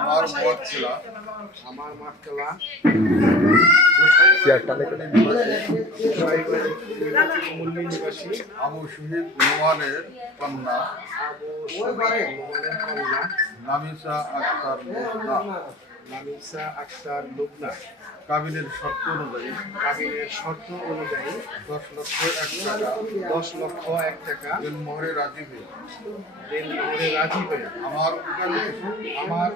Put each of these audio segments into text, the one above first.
আমার মত ছিল আমার মূল্য নিবাসী আবু শহীদ নোমানের কন্যা নামিসা আক্তার নামিসা আক্তার লুবনা কাবিলের শর্ত অনুযায়ী কাবিনের শর্ত অনুযায়ী দশ লক্ষ এক টাকা দশ লক্ষ এক টাকা দিন মোহরে রাজি হয়ে। দেন মোহরে রাজি হয়ে আমার আমার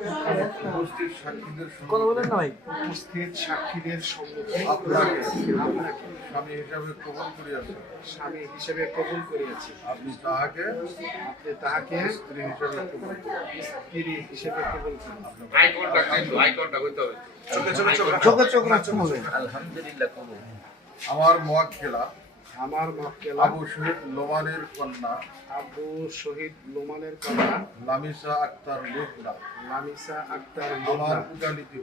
উপস্থিত সাক্ষীদের সঙ্গে উপস্থিত সাক্ষীদের সম্মুখে আপনাকে। আপনাকে। স্বামী হিসাবে কবুল করিয়াছেন স্বামী হিসেবে কবুল করিয়াছি। আপনি তাহাকে আপনি তাহাকে স্ত্রী হিসাবে কবুল স্ত্রী হিসেবে কবুল করুন আই কন্টাক্ট কিন্তু আই কন্টাক্ট হইতে হবে চোখে চোখে চোখে চোখে চোখ রাখতে হবে আলহামদুলিল্লাহ কবুল। আমার মোয়াক্কেলা আমার মক্কেলা আবু শহীদ লোমানের কন্যা। আবু শহীদ লোমানের কন্যা। লামিসা আক্তার লোকনা লামিসা আক্তার আমার লোমা উকালতি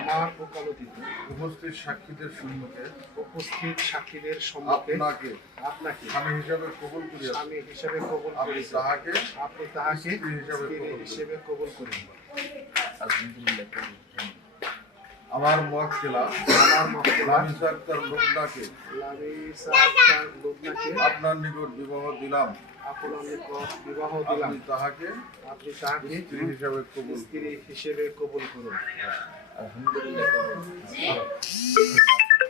আমার ওকালতিতে উপস্থিত সাক্ষীদের সম্মুখে। উপস্থিত সাক্ষীদের সম্মুখে। আপনাকে। আপনাকে। স্বামী হিসাবে কবুল করি স্বামী হিসাবে কবুল আপনি করেছি তাহাকে আপনি তাহাকে হিসাবে কবুল হিসেবে কবুল করুন আলহামদুলিল্লাহ আমার মক্কেলা আমার মক্কেলা লামিসা আক্তার লোকনাকে আপনার নিকট বিবাহ দিলাম আপনার নিকট বিবাহ দিলাম। তাহাকে আপনি তাহাকে স্ত্রী হিসাবে কবুল স্ত্রী হিসেবে কবুল করুন। আলহামদুলিল্লাহ। কবুল